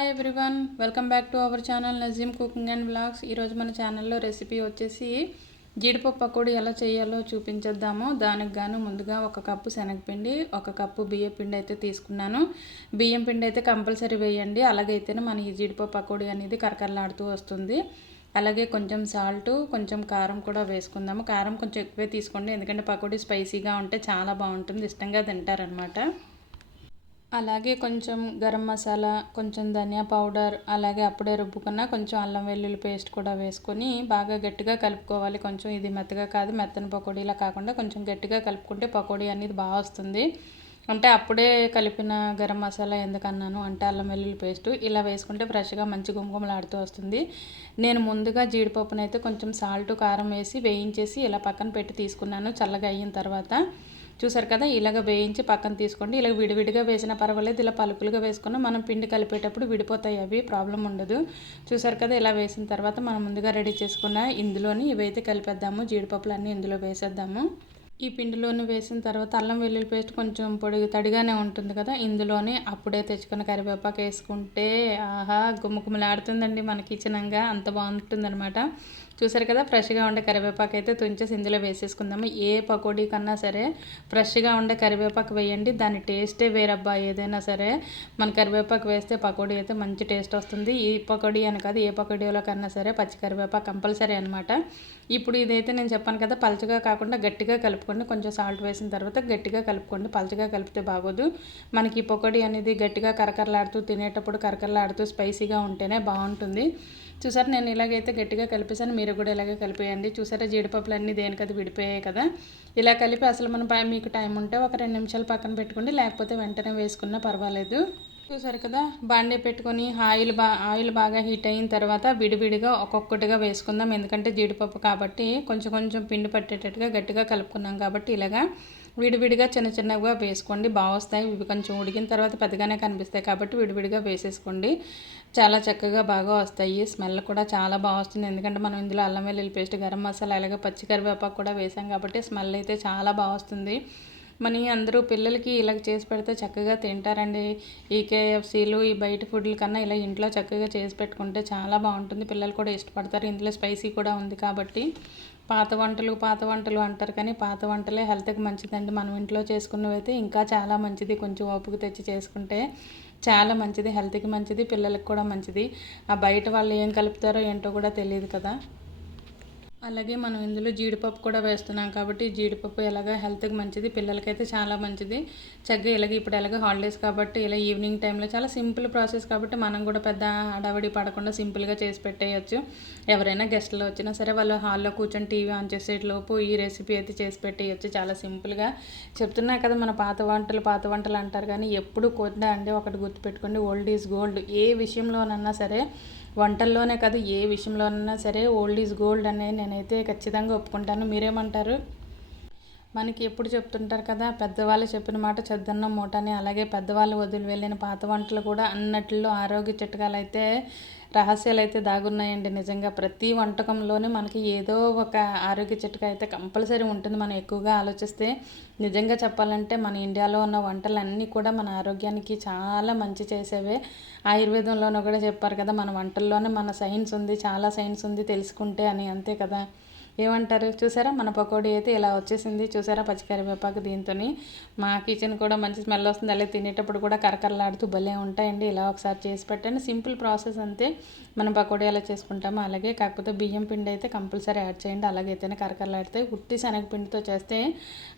Hi everyone welcome back to our channel Nazeem cooking and vlogs ఈరోజు మన ఛానల్లో recipe వచ్చేసి జీడిపప్పు పకోడీ ఎలా చేయాలో చూపించేద్దాము. దానికి గాను ముందుగా ఒక కప్పు శనగపిండి ఒక కప్పు బియ్యం పిండి అయితే తీసుకున్నాను. బియ్యం పిండి అయితే కంపల్సరీ వేయండి. అలాగైతేనే మన ఈ జీడిపప్పు పకోడీ అనేది కరకరలాడుతూ వస్తుంది. అలాగే కొంచెం సాల్ట్ కొంచెం కారం కూడా వేసుకుందాము. కారం కొంచెం ఎక్కువే తీసుకోండి. ఎందుకంటే పకోడీ స్పైసీగా ఉంటే చాలా బాగుంటుంది. ఇష్టంగా తింటారనమాట అలాగే కొంచెం గరం మసాలా కొంచెం ధనియా పౌడర్ అలాగే అప్పుడే రుబ్బుకున్న కొంచెం అల్లం వెల్లుల్లి పేస్ట్ కూడా వేసుకొని బాగా గట్టిగా కలుపుకోవాలి. కొంచెం ఇది మెత్తగా కాదు మెత్తని పకోడీలా కాకుండా కొంచెం గట్టిగా కలుపుకుంటే పకోడీ అనేది బాగా వస్తుంది. అంటే అప్పుడే కలిపిన గరం మసాలా ఎందుకన్నాను అంటే అల్లం వెల్లుల్లి పేస్ట్. ఇలా వేసుకుంటే ఫ్రెష్గా మంచి గుమగుమలాడుతూ వస్తుంది. నేను ముందుగా జీడిపప్పునైతే కొంచెం సాల్ట్ కారం వేసి వేయించేసి ఇలా పక్కన పెట్టి తీసుకున్నాను చల్లగా అయిన తర్వాత. చూసారు కదా ఇలాగ వేయించి పక్కన తీసుకోండి. ఇలా విడివిడిగా వేసినా పర్వాలేదు ఇలా పలుకులుగా వేసుకున్న మనం పిండి కలిపేటప్పుడు విడిపోతాయి అవి ప్రాబ్లం ఉండదు. చూసారు కదా ఇలా వేసిన తర్వాత మనం ముందుగా రెడీ చేసుకున్న ఇందులోని ఇవైతే కలిపేద్దాము జీడిపప్పులు అన్నీ ఇందులో వేసేద్దాము. ఈ పిండిలోని వేసిన తర్వాత అల్లం వెల్లుల్లి పేస్ట్ కొంచెం పొడి తడిగానే ఉంటుంది కదా ఇందులోనే అప్పుడే తెచ్చుకున్న కరివేపాకు వేసుకుంటే ఆహా గుమ్మకుమ్మలాడుతుందండి మన కిచెనంగా అంత బాగుంటుందన్నమాట. చూసారు కదా ఫ్రెష్గా ఉండే కరివేపాకు అయితే తుంచేసి ఇందులో వేసేసుకుందాము. ఏ పకోడీ కన్నా సరే ఫ్రెష్గా ఉండే కరివేపాకు వేయండి. దాని టేస్టే వేరబ్బా ఏదైనా సరే. మన కరివేపాకు వేస్తే పకోడీ అయితే మంచి టేస్ట్ వస్తుంది. ఈ పకోడీ అని కాదు ఏ పకోడీలో కన్నా సరే పచ్చి కరివేపాకు కంపల్సరీ అనమాట ఇప్పుడు ఇదైతే నేను చెప్పాను కదా పలచగా కాకుండా గట్టిగా కలుపుకోండి. కొంచెం సాల్ట్ వేసిన తర్వాత గట్టిగా కలుపుకోండి. పలచగా కలిపితే బాగోదు. మనకి ఈ పకోడీ అనేది గట్టిగా కరకరలాడుతూ తినేటప్పుడు కరకరలాడుతూ స్పైసీగా ఉంటేనే బాగుంటుంది. చూసారు నేను ఇలాగైతే గట్టిగా కలిపేసాను మీరు కూడా ఇలాగే కలిపేయండి. చూసారా జీడిపప్పులు అన్నీ దేనికది విడిపోయాయి కదా? ఇలా కలిపి అసలు మనం మీకు టైం ఉంటే ఒక రెండు నిమిషాలు పక్కన పెట్టుకోండి. లేకపోతే వెంటనే వేసుకున్నా పర్వాలేదు. చూసారు కదా? బాండే పెట్టుకొని ఆయిల్ బా ఆయిల్ బాగా హీట్ అయిన తర్వాత విడివిడిగా ఒక్కొక్కటిగా వేసుకుందాం. ఎందుకంటే జీడిపప్పు కాబట్టి కొంచెం కొంచెం పిండి పట్టేటట్టుగా గట్టిగా కలుపుకున్నాం కాబట్టి ఇలాగా విడివిడిగా చిన్న చిన్నగా వేసుకోండి. బాగా వస్తాయి. ఇవి కొంచెం ఉడికిన తర్వాత పెద్దగానే కనిపిస్తాయి కాబట్టి విడివిడిగా వేసేసుకోండి. చాలా చక్కగా బాగా వస్తాయి. స్మెల్ కూడా చాలా బాగా వస్తుంది. ఎందుకంటే మనం ఇందులో అల్లం వెల్లుల్లి పేస్ట్ గరం మసాలా అలాగే పచ్చి కరివేపాకు కూడా వేసాం కాబట్టి స్మెల్ అయితే చాలా బాగా వస్తుంది. మన అందరూ పిల్లలకి ఇలా చేసి పెడితే చక్కగా తింటారండి. ఈ కేఎఫ్సీలు ఈ బయట ఫుడ్ల కన్నా ఇలా ఇంట్లో చక్కగా చేసి పెట్టుకుంటే చాలా బాగుంటుంది. పిల్లలు కూడా ఇష్టపడతారు. ఇందులో స్పైసీ కూడా ఉంది కాబట్టి. పాత వంటలు పాత వంటలు అంటారు కానీ పాత వంటలే హెల్త్కి మంచిదండి. మనం ఇంట్లో చేసుకున్నవి అయితే ఇంకా చాలా మంచిది. కొంచెం ఓపిక తెచ్చి చేసుకుంటే చాలా మంచిది. హెల్త్కి మంచిది. పిల్లలకి కూడా మంచిది. ఆ బయట వాళ్ళు ఏం కలుపుతారో ఏంటో కూడా తెలియదు కదా. అలాగే మనం ఇందులో జీడిపప్పు కూడా వేస్తున్నాం కాబట్టి జీడిపప్పు ఎలాగ హెల్త్కి మంచిది పిల్లలకైతే చాలా మంచిది. చక్కగా ఇలాగ ఇప్పుడు ఎలాగ హాలిడేస్ కాబట్టి ఇలా ఈవినింగ్ టైంలో చాలా సింపుల్ ప్రాసెస్ కాబట్టి మనం కూడా పెద్ద అడవడి పడకుండా సింపుల్గా చేసి పెట్టేయచ్చు. ఎవరైనా గెస్ట్లు వచ్చినా సరే వాళ్ళు హాల్లో కూర్చొని టీవీ ఆన్ చేసేలోపు ఈ రెసిపీ అయితే చేసి పెట్టేయచ్చు చాలా సింపుల్గా. చెప్తున్నా కదా మన పాత వంటలు పాత వంటలు అంటారు కానీ ఎప్పుడు కొద్దా అండి ఒకటి గుర్తుపెట్టుకోండి ఓల్డ్ ఈజ్ గోల్డ్. ఏ విషయంలోనన్నా సరే వంటల్లోనే కాదు ఏ విషయంలోనైనా సరే ఓల్డ్ ఈజ్ గోల్డ్ అనేది నేనైతే ఖచ్చితంగా ఒప్పుకుంటాను. మీరేమంటారు? మనకి ఎప్పుడు చెప్తుంటారు కదా పెద్దవాళ్ళు చెప్పిన మాట చెద్దన్న మూటని అలాగే పెద్దవాళ్ళు వదిలి వెళ్ళిన పాత వంటలు కూడా అన్నట్లో ఆరోగ్య చిట్కాలు అయితే రహస్యాలు అయితే దాగున్నాయండి. నిజంగా ప్రతి వంటకంలోనే మనకి ఏదో ఒక ఆరోగ్య చిట్కా అయితే కంపల్సరీ ఉంటుంది. మనం ఎక్కువగా ఆలోచిస్తే నిజంగా చెప్పాలంటే మన ఇండియాలో ఉన్న వంటలన్నీ కూడా మన ఆరోగ్యానికి చాలా మంచి చేసేవే. ఆయుర్వేదంలోనూ కూడా చెప్పారు కదా మన వంటల్లోనే మన సైన్స్ ఉంది చాలా సైన్స్ ఉంది తెలుసుకుంటే అని అంతే కదా. ఏమంటారు? చూసారా? మన పకోడీ అయితే ఇలా వచ్చేసింది. చూసారా? పచ్చికరివేపాకు దీంతో మా కిచెన్ కూడా మంచి స్మెల్ వస్తుంది. అలాగే తినేటప్పుడు కూడా కరకరలాడుతూ భలే ఉంటాయండి. ఇలా ఒకసారి చేసి పెట్టండి. సింపుల్ ప్రాసెస్ అంతే. మనం పకోడీ ఎలా చేసుకుంటామో అలాగే. కాకపోతే బియ్యం పిండి అయితే కంపల్సరీ యాడ్ చేయండి. అలాగైతేనే కరకరలాడితే ఉట్టి శనగపిండితో చేస్తే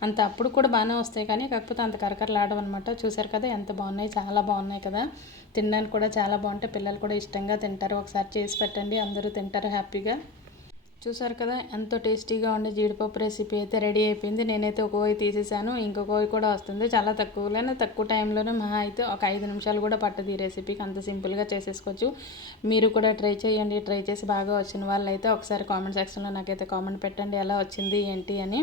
అంత అప్పుడు కూడా బాగానే వస్తాయి. కానీ కాకపోతే అంత కరకరలాడడం అనమాట చూసారు కదా? ఎంత బాగున్నాయి? చాలా బాగున్నాయి కదా? తినడానికి కూడా చాలా బాగుంటాయి. పిల్లలు కూడా ఇష్టంగా తింటారు. ఒకసారి చేసి పెట్టండి. అందరూ తింటారు హ్యాపీగా. చూసారు కదా ఎంతో టేస్టీగా ఉండే జీడిపప్పు రెసిపీ అయితే రెడీ అయిపోయింది. నేనైతే ఒక తీసేసాను. ఇంకొక కోయి కూడా వస్తుంది. చాలా తక్కువలోనే తక్కువ టైంలోనే మహా అయితే ఒక ఐదు నిమిషాలు కూడా పట్టదు ఈ రెసిపీకి. అంత సింపుల్గా చేసేసుకోవచ్చు. మీరు కూడా ట్రై చేయండి. ట్రై చేసి బాగా వచ్చిన వాళ్ళు అయితే ఒకసారి కామెంట్ సెక్షన్లో నాకైతే కామెంట్ పెట్టండి. ఎలా వచ్చింది ఏంటి అని.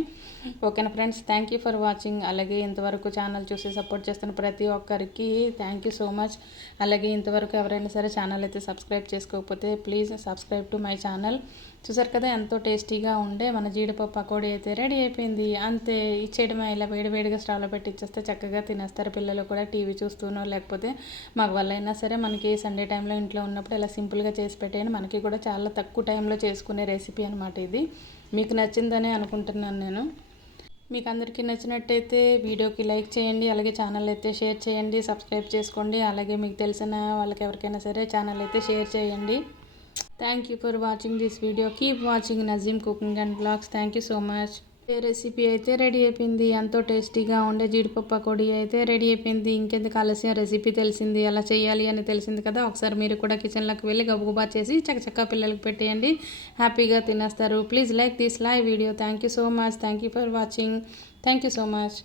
ఓకేనా friends? Thank you for watching. అలాగే ఇంతవరకు ఛానల్ చూసి సపోర్ట్ చేస్తున్న ప్రతి ఒక్కరికి థ్యాంక్ యూ సో మచ్. అలాగే ఇంతవరకు ఎవరైనా సరే ఛానల్ అయితే సబ్స్క్రైబ్ చేసుకోకపోతే please subscribe to my channel. చూసారు కదా ఎంతో టేస్టీగా ఉండే మన జీడిపప్పు పకోడీ అయితే రెడీ అయిపోయింది. అంతే ఇచ్చేయడమే. ఇలా వేడివేడిగా స్టవ్లో పెట్టి ఇచ్చేస్తే చక్కగా తినేస్తారు పిల్లలు కూడా టీవీ చూస్తూనో లేకపోతే మాకు వల్ల అయినా సరే మనకి సండే టైంలో ఇంట్లో ఉన్నప్పుడు ఇలా సింపుల్గా చేసి పెట్టేయండి మనకి కూడా చాలా తక్కువ టైంలో చేసుకునే రెసిపీ అనమాట ఇది. మీకు నచ్చిందనే అనుకుంటున్నాను నేను. మీకు అందరికీ నచ్చినట్టయితే వీడియోకి లైక్ చేయండి అలాగే ఛానల్ అయితే షేర్ చేయండి సబ్స్క్రైబ్ చేసుకోండి అలాగే మీకు తెలిసిన వాళ్ళకి ఎవరికైనా సరే ఛానల్ అయితే షేర్ చేయండి. Thank you for watching this video keep watching Nazeem cooking and vlogs thank you so much recipe అయితే రెడీ అయిపోయింది. ఎంతో టేస్టీగా ఉండే జీడిపప్పు కొడి అయితే రెడీ అయిపోయింది. ఇంకెందుకు ఆలస్యం? రెసిపీ తెలిసింది. అలా చేయాలి అని తెలిసింది కదా? ఒకసారి మీరు కూడా కిచెన్లోకి వెళ్ళి గబుగుబా చేసి చక్కచక్క పిల్లలకి పెట్టేయండి. హ్యాపీగా తినేస్తారు. Please like this live video thank you so much thank you for watching thank you so much